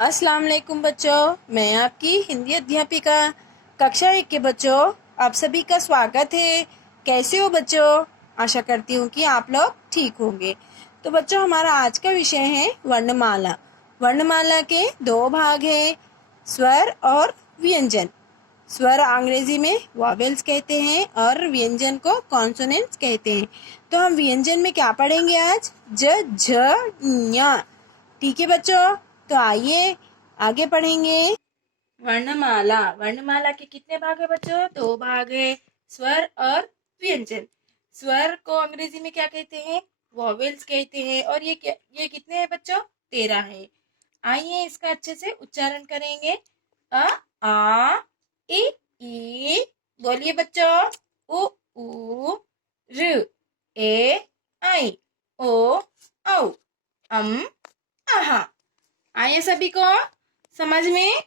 अस्सलाम वालेकुम बच्चों, मैं आपकी हिंदी अध्यापिका कक्षा 1 के बच्चों आप सभी का स्वागत है। कैसे हो बच्चों? आशा करती हूँ कि आप लोग ठीक होंगे। तो बच्चों, हमारा आज का विषय है वर्णमाला। वर्णमाला के दो भाग हैं, स्वर और व्यंजन। स्वर अंग्रेजी में वॉवेल्स कहते हैं और व्यंजन को कॉन्सोनेंट्स कहते हैं। तो हम व्यंजन में क्या पढ़ेंगे आज? ज, झ, ञ। ठीक है बच्चों, तो आइए आगे पढ़ेंगे। वर्णमाला। वर्णमाला के कितने भाग है बच्चों? दो भाग है, स्वर और व्यंजन। स्वर को अंग्रेजी में क्या कहते हैं? वॉवेल्स कहते हैं। और ये कितने हैं बच्चों? 13 है। आइए इसका अच्छे से उच्चारण करेंगे। अ, आ, ई। बोलिए बच्चों। उ, र, ए, आई, ओ, औ, अम, आहा। आइए सभी को समझ में?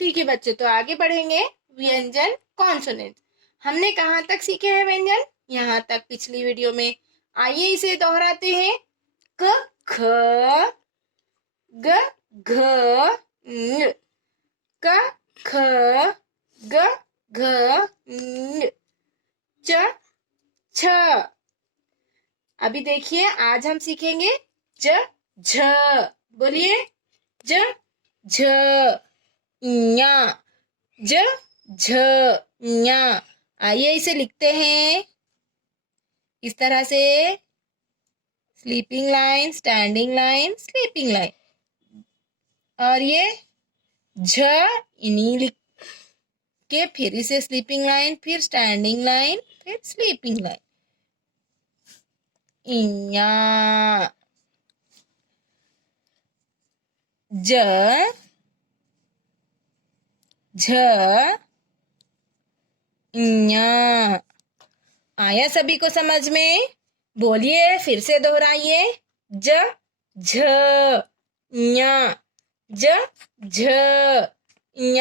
ठीक है बच्चों, तो आगे बढ़ेंगे। व्यंजन कॉन्सोनेंट। हमने कहाँ तक सीखे हैं व्यंजन? यहाँ तक पिछली वीडियो में। आइए इसे दोहराते हैं। क, ख, ग, घ, ङ। क, ख, ग, घ, ङ। च, छ। अभी देखिए, आज हम सीखेंगे ज, झ। बोलिए। ज, झ, ञ। ज, झ, ञ। आइए इसे लिखते हैं इस तरह से। Sleeping line, standing line, sleeping line. और ये झ इन्हीं लिख के फिर इसे स्लीपिंग लाइन, फिर स्टैंडिंग लाइन, फिर स्लीपिंग लाइन। इया। ज, झ, ञ। आया सभी को समझ में? बोलिए, फिर से दोहराइए। ज, झ, ञ। ज, झ, ञ।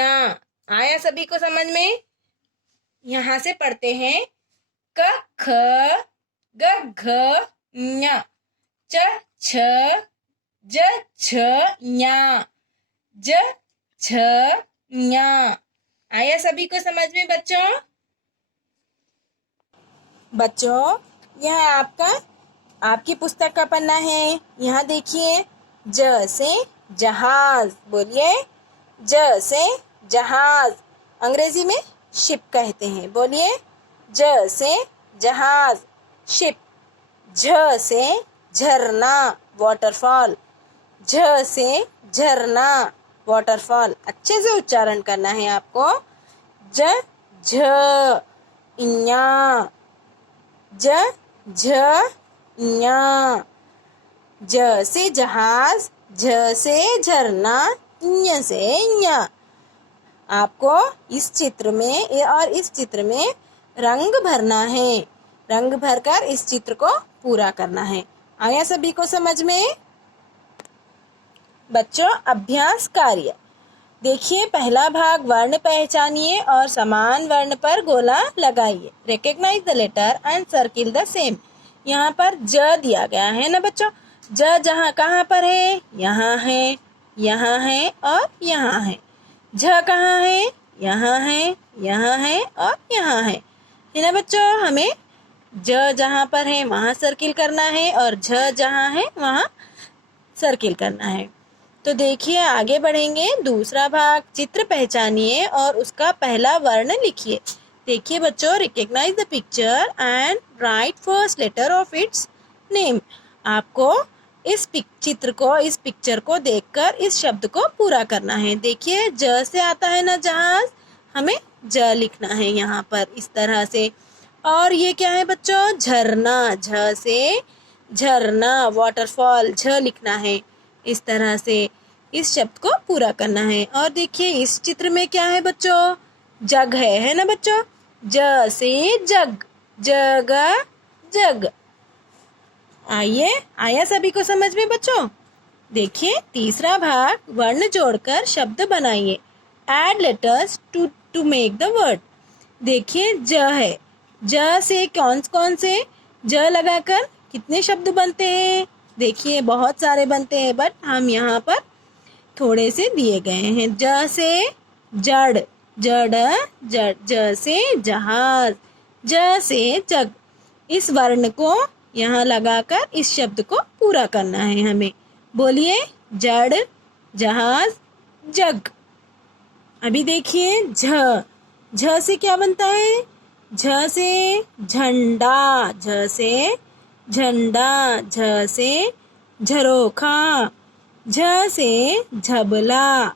आया सभी को समझ में? यहाँ से पढ़ते हैं। क, ख, ग, घ, ञ। च, छ, ज, छ, ञ। ज, छ, ञ। आया सभी को समझ में बच्चों? बच्चों, यह आपकी पुस्तक का पन्ना है। यहाँ देखिए, ज से जहाज। बोलिए। ज से जहाज, अंग्रेजी में शिप कहते हैं। बोलिए। ज से जहाज, शिप। झ से झरना, वाटरफॉल। झ से झरना, वाटरफॉल। अच्छे से उच्चारण करना है आपको। ज, झ, इया। ज, झ, ञ। ज से जहाज, झ से झरना, ञ से ञ। आपको इस चित्र में और इस चित्र में रंग भरना है। रंग भरकर इस चित्र को पूरा करना है। आया सभी को समझ में? बच्चों, अभ्यास कार्य देखिए। पहला भाग, वर्ण पहचानिए और समान वर्ण पर गोला लगाइए। Recognise the letter and circle the same. यहाँ पर ज दिया गया है ना बच्चों। ज जहाँ कहाँ पर है? यहाँ है, यहाँ है और यहाँ है। झ कहाँ है? यहाँ है, यहाँ है और यहाँ है ना बच्चों? हमें ज जहाँ पर है वहाँ सर्किल करना है और झ जहाँ है वहाँ सर्किल करना है। तो देखिए, आगे बढ़ेंगे। दूसरा भाग, चित्र पहचानिए और उसका पहला वर्ण लिखिए। देखिए बच्चों, recognise the picture and write first letter of its name. आपको इस पिक्चर को देखकर इस शब्द को पूरा करना है। देखिए, ज से आता है ना जहाज, हमें ज लिखना है यहाँ पर इस तरह से। और ये क्या है बच्चों? झरना। झ से झरना, वाटरफॉल, झ लिखना है इस तरह से। इस शब्द को पूरा करना है। और देखिए, इस चित्र में क्या है बच्चों? जग है ना बच्चों? ज से जग, जग, जग। आया सभी को समझ में बच्चों? देखिए, तीसरा भाग, वर्ण जोड़कर शब्द बनाइए। Add letters to make the word. देखिए, ज है। ज से कौन से ज लगाकर कितने शब्द बनते हैं? देखिए, बहुत सारे बनते हैं, बट हम यहाँ पर थोड़े से दिए गए हैं। ज से जड़, जड़ जड़, ज से जहाज, ज से जग। इस वर्ण को यहाँ लगाकर इस शब्द को पूरा करना है हमें। बोलिए, जड़, जहाज, जग। अभी देखिए झ, झ से क्या बनता है? झ से झंडा, झ से झंडा, झ से झरोखा, झ से झबला।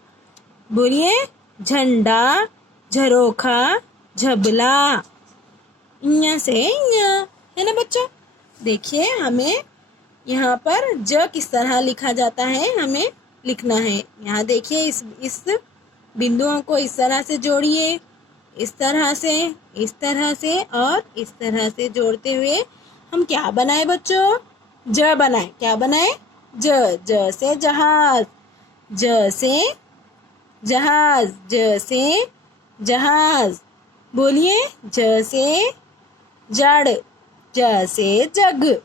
बोलिए, झंडा, झरोखा, झबला। ञ से ञ, है ना बच्चों? देखिए हमें यहाँ पर ज किस तरह लिखा जाता है, हमें लिखना है। यहाँ देखिए इस बिंदुओं को इस तरह से जोड़िए, इस तरह से, इस तरह से और इस तरह से जोड़ते हुए हम क्या बनाए बच्चों? ज बनाए। क्या बनाए? ज, ज से जहाज, ज से जहाज, ज से जहाज। बोलिए, ज से जड़, ज से जग।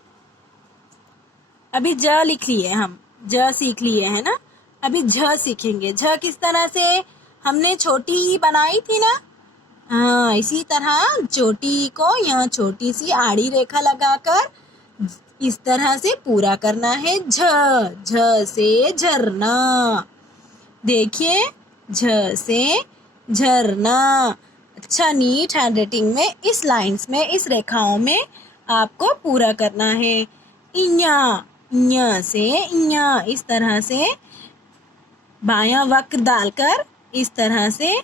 अभी ज लिख लिए, हम ज सीख लिए है ना। अभी झ सीखेंगे। झ किस तरह से? हमने छोटी ही बनाई थी ना। हाँ, इसी तरह चोटी को यहाँ छोटी सी आड़ी रेखा लगाकर इस तरह से पूरा करना है। झ, झ से झरना। देखिए, झ से झरना। अच्छा, नीट हैंडराइटिंग में इस लाइंस में, इस रेखाओं में आपको पूरा करना है। इञा, ञ से इञा। इस तरह से बायां वक्र डालकर इस तरह से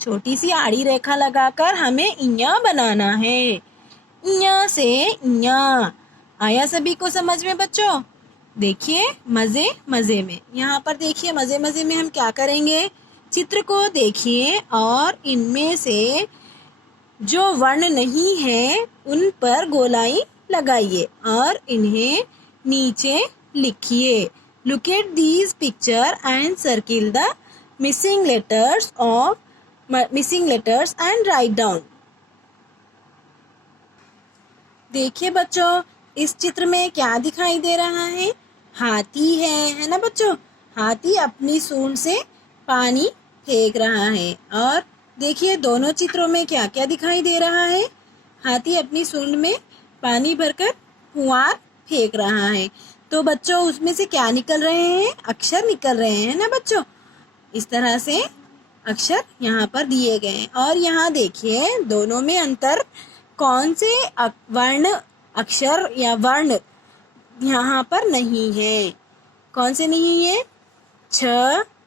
छोटी सी आड़ी रेखा लगाकर हमें इञा बनाना है। इञा से इञा। आया सभी को समझ में बच्चों? देखिए, मजे मजे में, यहाँ पर देखिए मजे मजे में हम क्या करेंगे? चित्र को देखिए और इनमें से जो वर्ण नहीं है उन पर गोलाई लगाइए और इन्हें नीचे लिखिए। Look at these picture and circle the missing letters and write down. देखिए बच्चों, इस चित्र में क्या दिखाई दे रहा है? हाथी है ना बच्चों? हाथी अपनी सूंड से पानी फेंक रहा है। और देखिए दोनों चित्रों में क्या क्या दिखाई दे रहा है? हाथी अपनी सूंड में पानी भरकर फुहार फेंक रहा है। तो बच्चों उसमें से क्या निकल रहे हैं? अक्षर निकल रहे हैं ना बच्चों। इस तरह से अक्षर यहाँ पर दिए गए हैं। और यहाँ देखिए दोनों में अंतर, कौन से वर्ण, अक्षर या वर्ण यहाँ पर नहीं है? कौन से नहीं है? छ,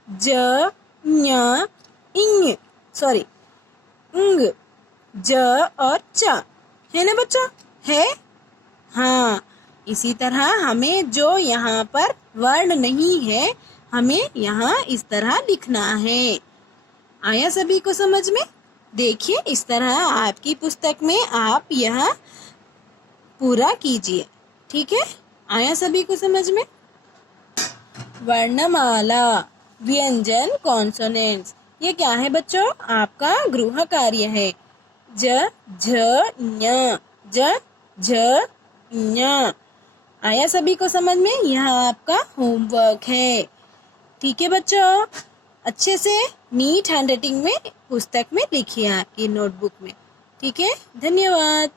ज, ञ, इंग, सॉरी इंग, ज और च, है ना बच्चों? है। हाँ, इसी तरह हमें जो यहाँ पर वर्ण नहीं है हमें यहाँ इस तरह लिखना है। आया सभी को समझ में? देखिए इस तरह आपकी पुस्तक में आप यह पूरा कीजिए। ठीक है? आया सभी को समझ में? वर्णमाला, व्यंजन, कॉन्सोनेंट्स, ये क्या है बच्चों? आपका गृह कार्य है। ज, झ, ञ, ज, झ, ञ। आया सभी को समझ में? यह आपका होमवर्क है। ठीक है बच्चों, अच्छे से नीट हैंडराइटिंग में पुस्तक में लिखिए आपकी नोटबुक में। ठीक है, धन्यवाद।